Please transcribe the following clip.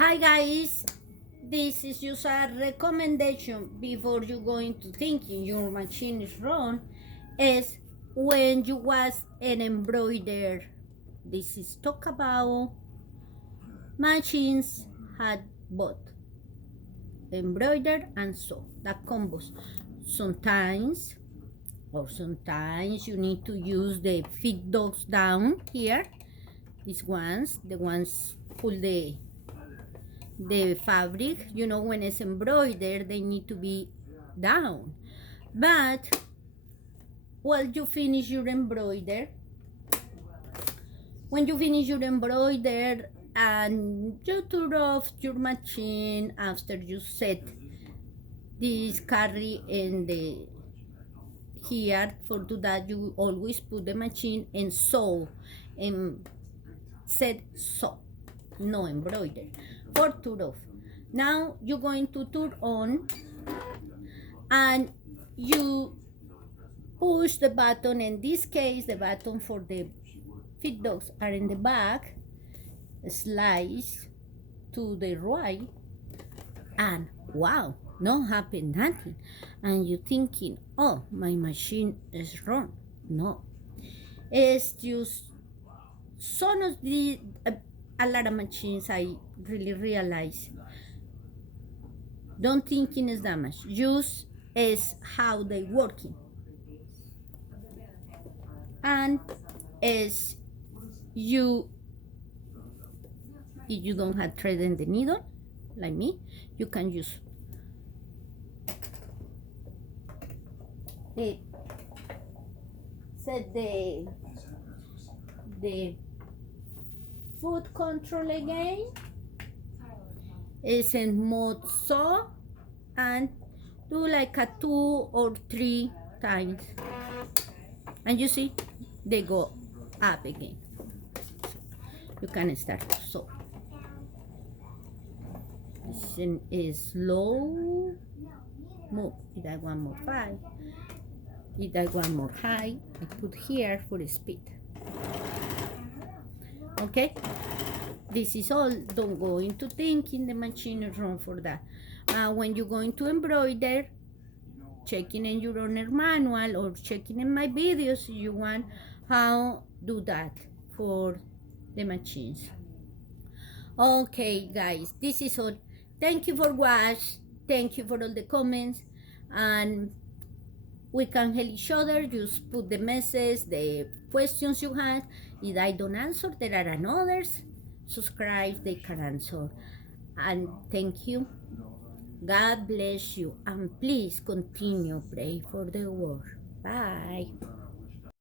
Hi guys, this is just a recommendation before you go into thinking your machine is wrong. Is when you was an embroider. This is talk about machines had both embroider and sew that combos. Sometimes you need to use the feed dogs down here. These ones, the ones pull the fabric, when it's embroidered they need to be down, but while you finish your embroider, when you finish your embroider and you turn off your machine after you set this carry in the here, for do that you always put the machine in sew and set sew, no embroider, for turn off. Now you're going to turn on and you push the button. In this case, the button for the feed dogs are in the back, slice to the right, and wow, no happen nothing. And you're thinking, oh, my machine is wrong. No, it's just some of the a lot of machines I really realize don't thinking is damage, just is how they working, and as you, if you don't have thread in the needle like me, you can use it. Set the foot control again, is in mode saw, and do like a 2 or 3 times, and you see they go up again. You can start to sew. This is slow move. If I want more 5, if I want more high, I put here for the speed. Okay, this is all. Don't go into thinking the machine is wrong for that. When you're going to embroider, checking in your owner manual or checking in my videos, you want how do that for the machines. Okay guys, this is all. Thank you for watch. Thank you for all the comments, and we can help each other. Just put the message, the questions you had. If I don't answer, there are others. Subscribe, they can answer. And thank you. God bless you. And please continue pray for the world. Bye.